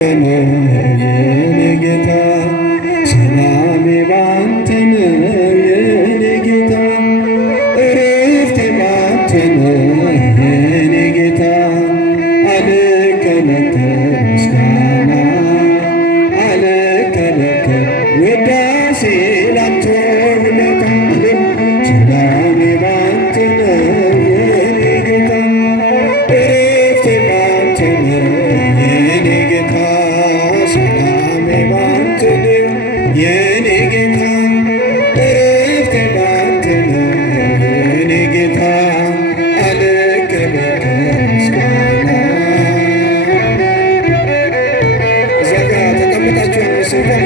የኔ ጌታ ሰላሜ ባንተ ነው የኔ ጌታ እረፍቴ ባንተ ነው የኔ ጌታ አልከለከል ምስጋና አልከለከል ውዳሴ ላንተ ውለታ ሰላሜ ባንተ ነው የኔ ጌታ እረፍቴ ባንተ ነው የኔ ጌታ ሰላሜ ባንተ ነው የኔ ጌታ እረፍቴ ባንተ ነው የኔ ጌታ አልከለከል ምስጋና። እዛ ጋ ተቀምጣችሁ አንበሳው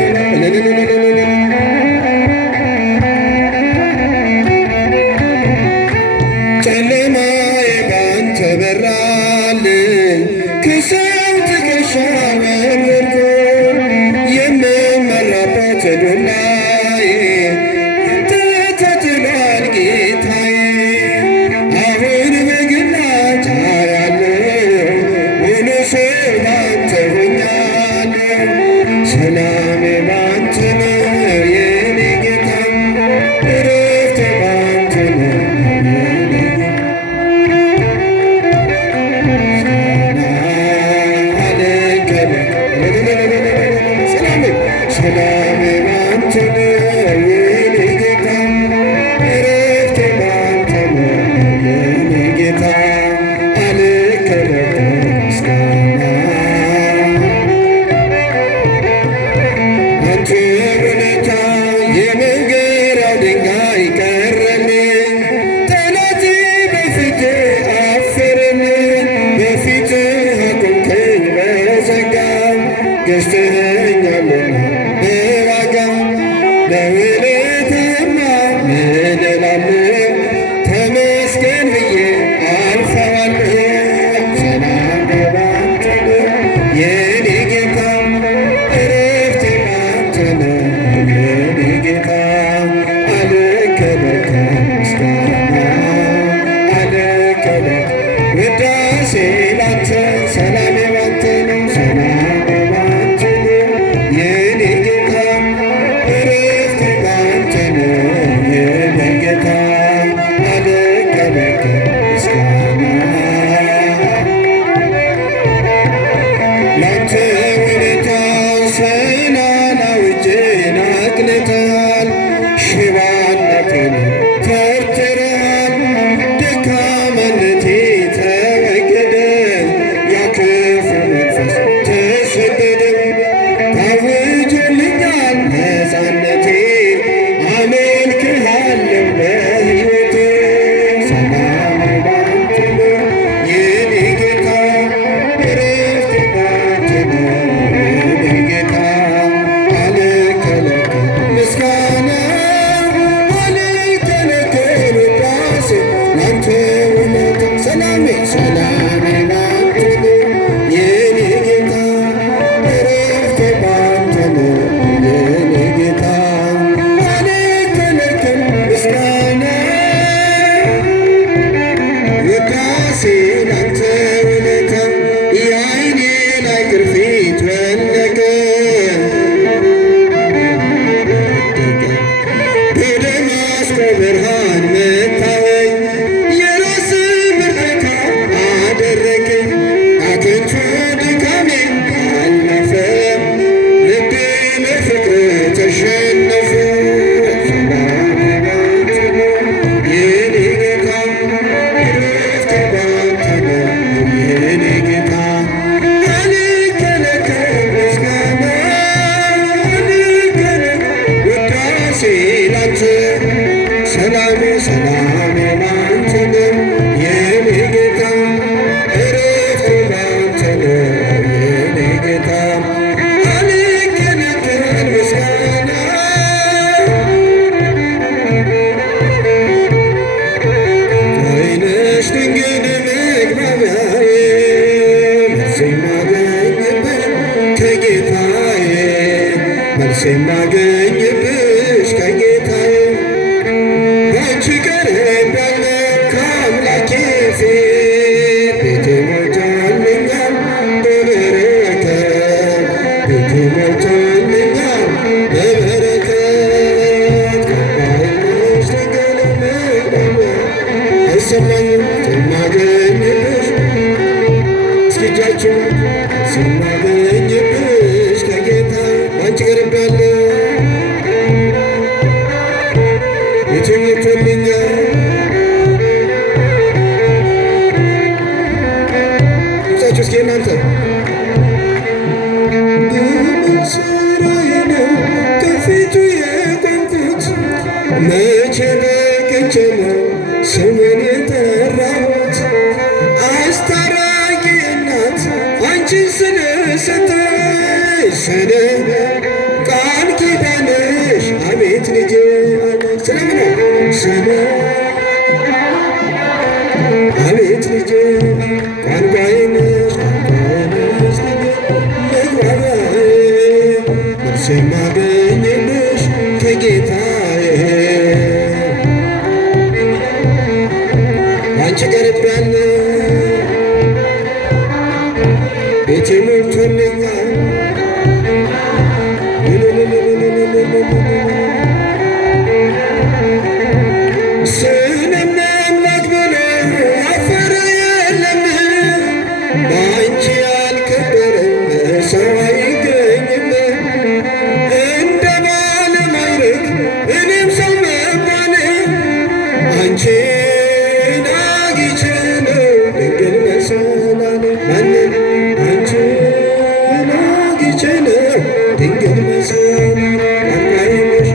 ጨለማዬ ባንተ በራልኝ ከሰው ትከሻ ወረድኩ የምመራበት ዱላዬ አንተ ተጥሏል ጌታዬ አሁን በግላጭ አያለሁ ሙሉስ ባንተ ሆኛለሁ ሰላሜ ባንተ ነው የኔ ጌታ እረፍቴ ባንተ ነው የኔ ሰላሜ ባንተ ነው የኔ ጌታ እረፍቴ ባንተ ነው የኔ ጌታ አልከለከል ምስጋና። አንተ ውለታ የመንገሪያው ድንጋይ ቀረልኝ ጠላቴ በፊቴ አፈረልኝ በፊትህ አቆምከኝ በጸጋ ገዝተኸኛልና በዋጋ ለውለታህማ ምን እላለሁ ተመስገን ብዬ አልፈዋለሁ ሰላሜ ባንተ ነው የኔ ጌታ እረፍቴ ባንተ ነው የኔ ጌታ አልከለከል ምስጋና አልከለከል ውዳሴ ላንተ ሰላሜ ባንተ ነው ሰላሜ ባንተ ነው የኔ ጌታ እረፍቴ ባንተ ነው የኔ ጌታ አልከለከል ምስጋና። ላንተ ውለታ ሰላላዊ እጅህን አቅንተሃል ሽባነቴን ተርትረሃል ደካማነቴ ተወገደ ያ ክፉ መንፈስ ተሰደደ ታውጆልኛል ነፃነቴ አመልክሃለሁ በሕይወቴ ሰላሜ ባንተ ነው የኔ ጌታ እረፍቴ ባንተ ነው የኔ ጌታ አልከለከል ምስጋና አልከለከል ውዳሴ ላንተ ውለታ ሰላሜ ሰላሜ ባንተ ነው የኔ ጌታ እረፍቴ ባንተ ነው የኔ ጌታ አልከለከል ምስጋና ውዳሴ ላንተ ውለታ የዓይኔ ላይ ቅርፊት ወለቀ በደማስቆ ብርሃን መታኸኝ የራስህ ምርተካ አደረገኝ አትንቶ ድካሜ አለፈ ልቤ ለፍቅር ተሸነፈ ሰላሜ ባንተ ነው የኔ ጌታ እረፍቴ ባንተ ነው የኔ ጌታ አልከለከል ምስጋና አልከለከል ውዳሴ ላንተ ሰላሜ ሰላሜ ባንተ ነው የኔ ጌታ እረፍቴ ባንተ ነው የኔ ጌታ አልከለከል ምስጋና። ዓይንሽ ድንግል መግባቢያዬ መልስ የማገኝብሽ ከጌታዬ መልስ የማገኝብሽ ከጌታዬ ባንቺ ቀርቤያለሁ ከአምላኬ ፊት ቤቴ ሞልቶልኛል በበረከት ቤቴ ሞልቶልኛል በበረከት ከአባይነሽ ድንግል አይሰማኝም ስማገኝብሽ እስኪ እጃችሁን ስማገኝብሽ ከጌታ አንቺ ቀርቤያለሁ ቤቴ ሞልቶልኛል ድምፃችሁ እስኪ እናንተ ከፊቱ የቆምኩት መቼ በቅቼ ነው ስሙን የጠራሁት አስታራቂ እናት አንቺን ስለሰጠሽ ስለ ቃል ኪዳንሽ አቤት ልጄ ስለምን ስለ አቤት ልጄ ቋንቋዬ ነሽ መግባቢያዬ መልስ የማገኝብሽ ከጌታዬ አንቺ ቀርቤያለሁ ቤቴ ሞልቶልኛል ስምም አምላክ ብሎ ያፈረ የለም በአንቺ ያልከበረ ሰው አይገኝም እንደ ባለ ማዕረግ እኔም ሰው መባሌ አንቺን አግኝቼ ነው ድንግል መሰላሌ ማንን አንቺን አግኝቼ ነው ድንግል መሰላሌ ቋንቋዬ ነሽ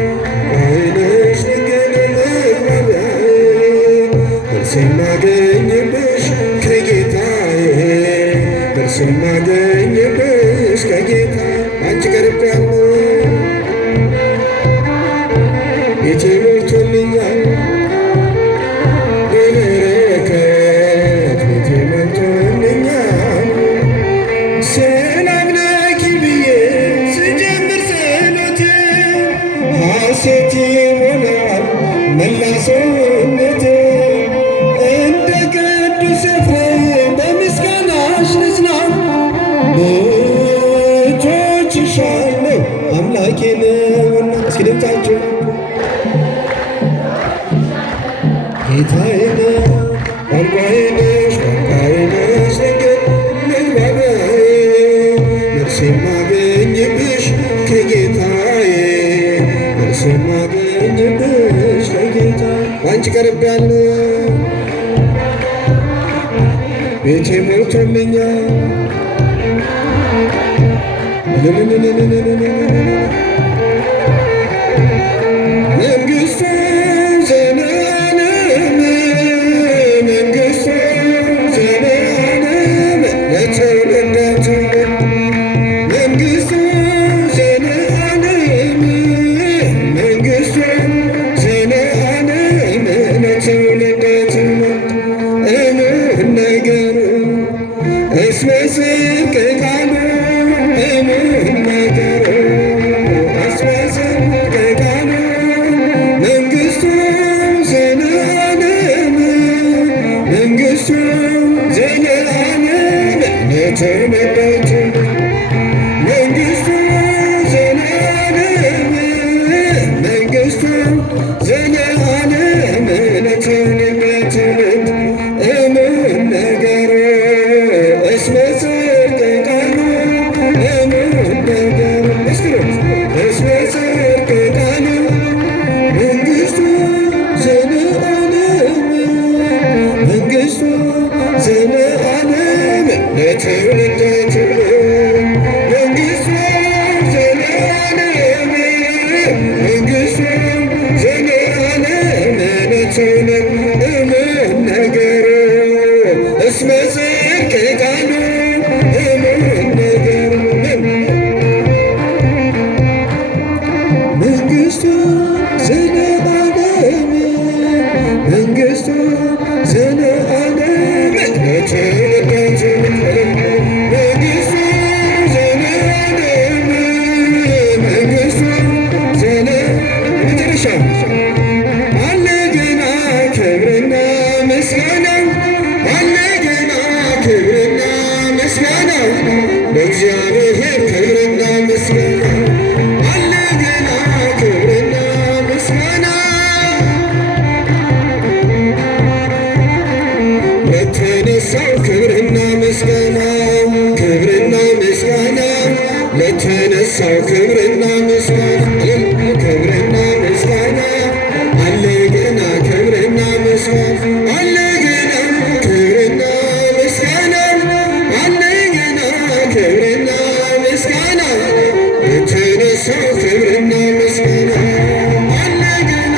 ድንግል መግባቢያዬ መልስ የማገኝብሽ ከጌታዬ መልስ የማገኝብሽ ከጌታ አንቺ ቀርቤያለሁ ቤቴ ሞልቶልኛል በበረከት ቤቴ ሞልቶልኛል ሰላም ለኪ ብዬ ስጀምር ጸሎቴ ሐሴት ይሞላል መላ ሰውነቴ እንደ ቅዱስ ኤፍሬም በምስጋናሽ ልጽና እጆችሻለሁ አምላኬ ነውና እስኪ ድምፃችሁ ጌታዬ ነው ቋንቋዬ ነሽ ድንግል መግባቢያዬ መልስ የማገኝብሽ ከጌታዬ መልስ የማገኝብሽ ከጌታዬ አንቺ ቀርቤያለሁ ቤቴ ሞልቶልኛል መንግሥቱ ዘላለም መንግሥቱ ዘላለም ለትውልደ ትውልድ መንግሥቱ ዘላለም መንግሥቱ ዘላለም ለትውልደ ትውልድ እምር ነገሩ እስመ ጽድቅ ቃሉ እምር ነገሩ ለተነሳው ክብርና ምስጋና ክብርና ምስጋና አለ ገና ክብርና ምስጋና አለ ገና ክብርና ምስጋና አለ ገና ክብርና ምስጋና ለተነሳው ክብርና ምስጋና አለ ገና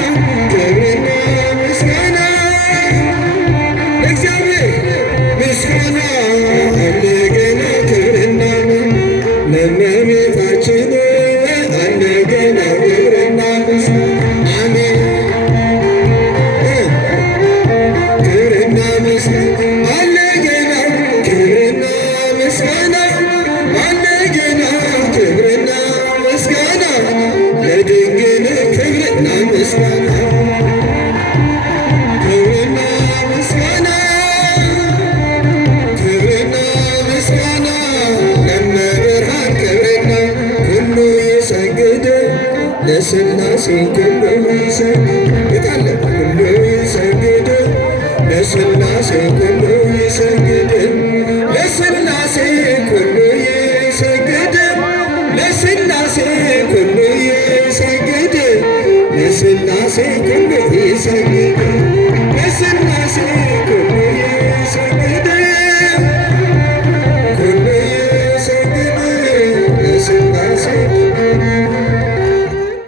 ክብርና ምስጋና ለእግዚአብሔር ምስጋና አለ ገና ክብርና ለእመቤታችን አለ ገና ክብርና ምስጋና አሜን ክብርና ምስጋና አለ ገና ክብርና ምስጋና አለ ገና ክብርና ምስጋና ለድንግል ክብርና ምስጋና ክብርና ምስጋና ክብርና ምስጋና ለመብርሃን ክብርና ሁሉ ይሰግድ ለሥላሴ ሁሉ ይሰግድ ሁሉ ይሰግድ ለሥላሴ ሁሉ ይሰግድ ለሥላሴ ሁሉ ይሰግድ ለሥላሴ ሁሉ ይሰግድ ለሥላሴ ሁሉ ይሰግድ